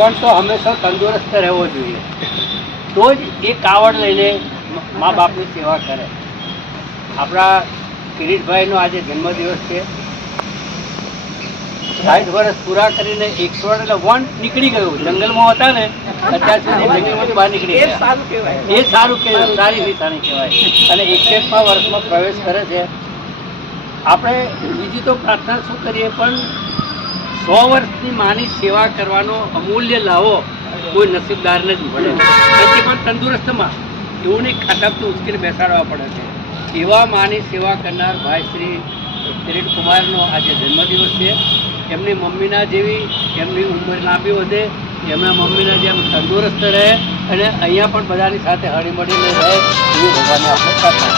શ્રવણ તો હંમેશા તંદુરસ્ત રહેવો જોઈએ, તો જ એ કાવડ લઈને મા બાપની સેવા કરે. આપણા કિરીટભાઈનો આજે જન્મદિવસ છે. 60 વર્ષ પૂરા કરીને 100 એટલે વન નીકળી ગયું. જંગલમાં હતા ને અત્યાર સુધી જંગલમાંથી બહાર નીકળી ગયા. એ સારું કહેવાય, સારી નિશાની કહેવાય. અને 61મા વર્ષમાં પ્રવેશ કરે છે. આપણે બીજી તો પ્રાર્થના શું કરીએ, પણ 100 વર્ષની માની સેવા કરવાનો અમૂલ્ય લાવો કોઈ નસીબદારને જ મળે. પછી પણ તંદુરસ્તમાં એવું નહીં, ખાતા તો ઉશ્કેરી બેસાડવા પડે છે. એવા માની સેવા કરનાર ભાઈ શ્રી કિરીટકુમારનો આજે જન્મદિવસ છે. એમની મમ્મીના જેવી એમની ઉંમર લાંબી વધે, એમના મમ્મીના જેમ તંદુરસ્ત રહે અને અહીંયા પણ બધાની સાથે હળીમળીને રહે એવી ભગવાનને આપણે પ્રાર્થના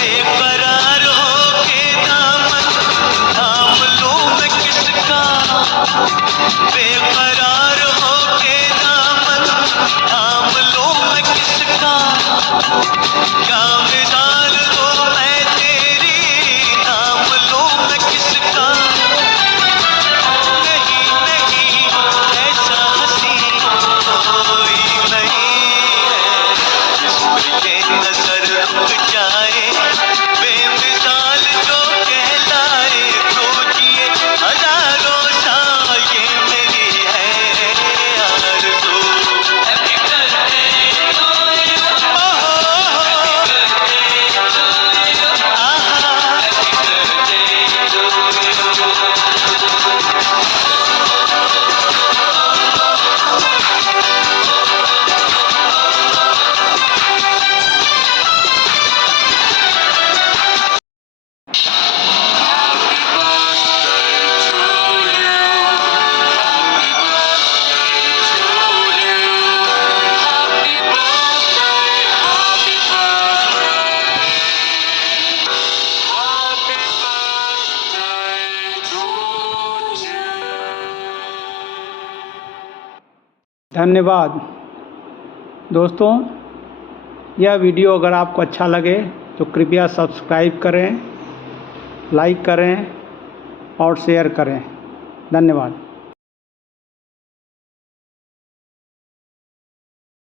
बेकरार होके दामन थाम लूं मैं किसका, बेकरार होके दामन थाम लूं मैं किसका, क्या मिसाल दूं मैं तेरी नाम लूं मैं किसका, नहीं नहीं ऐसा हंसी कोई नहीं है जिसमें ये नजर रुक जाए, बेमिसाल जो कहलाए, खोजिए हजारों साल ये मेरी है आरज़ू। हैप्पी बर्थडे टू यू, धन्यवाद दोस्तों। यह वीडियो अगर आपको अच्छा लगे तो कृपया सब्सक्राइब करें, लाइक करें और शेयर करें। धन्यवाद।